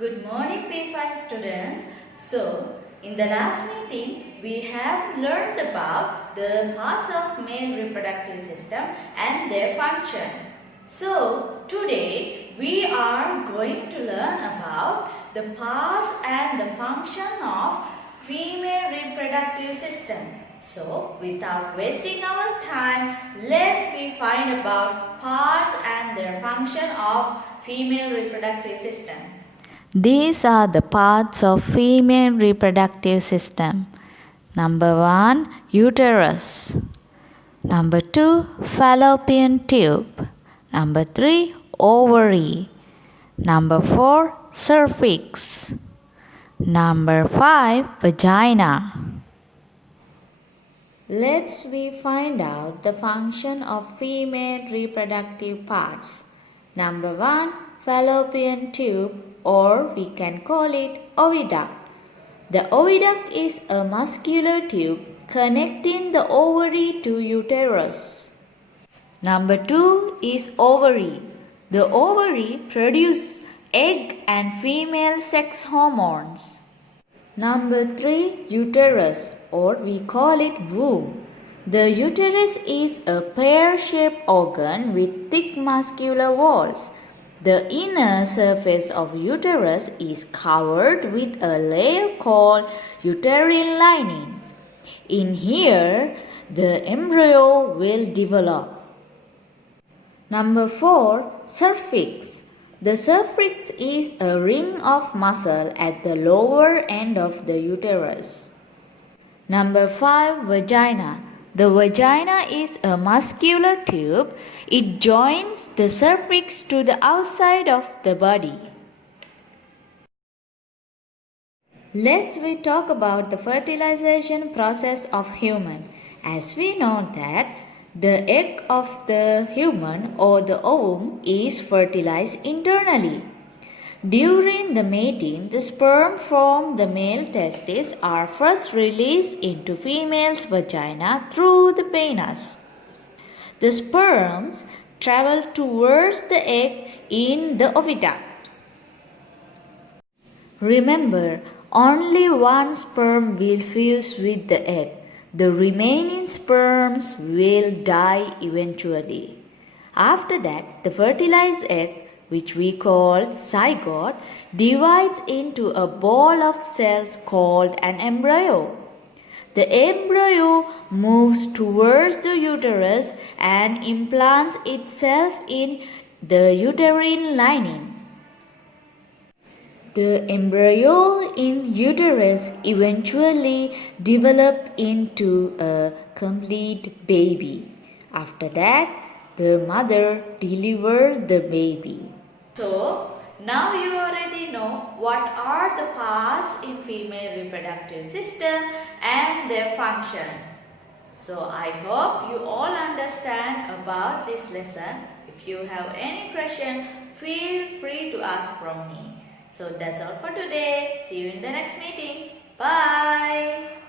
Good morning P5 students. So, in the last meeting, we have learned about the parts of male reproductive system and their function. So, today we are going to learn about the parts and the function of female reproductive system. So, without wasting our time, let's find about parts and their function of female reproductive system. These are the parts of female reproductive system. Number 1, uterus. Number 2, fallopian tube. Number 3, ovary. Number 4, cervix. Number 5, vagina. Let's find out the function of female reproductive parts. Number 1, fallopian tube, or we can call it oviduct. The oviduct is a muscular tube connecting the ovary to uterus. Number 2 is ovary. The ovary produces egg and female sex hormones. Number 3, uterus, or we call it womb. The uterus is a pear-shaped organ with thick muscular walls. The inner surface of uterus is covered with a layer called uterine lining. In here, the embryo will develop. Number 4, cervix. The cervix is a ring of muscle at the lower end of the uterus. Number 5, vagina. The vagina is a muscular tube. It joins the cervix to the outside of the body. Let's talk about the fertilization process of human. As we know that the egg of the human or the ovum is fertilized internally. During the mating, the sperm from the male testes are first released into female's vagina through the penis. The sperms travel towards the egg in the oviduct. Remember, only one sperm will fuse with the egg. The remaining sperms will die eventually. After that, the fertilized egg, which we call zygote, divides into a ball of cells called an embryo. The embryo moves towards the uterus and implants itself in the uterine lining. The embryo in uterus eventually develops into a complete baby. After that, the mother delivers the baby. So, now you already know what are the parts in female reproductive system and their function. So, I hope you all understand about this lesson. If you have any question, feel free to ask from me. So, that's all for today. See you in the next meeting. Bye.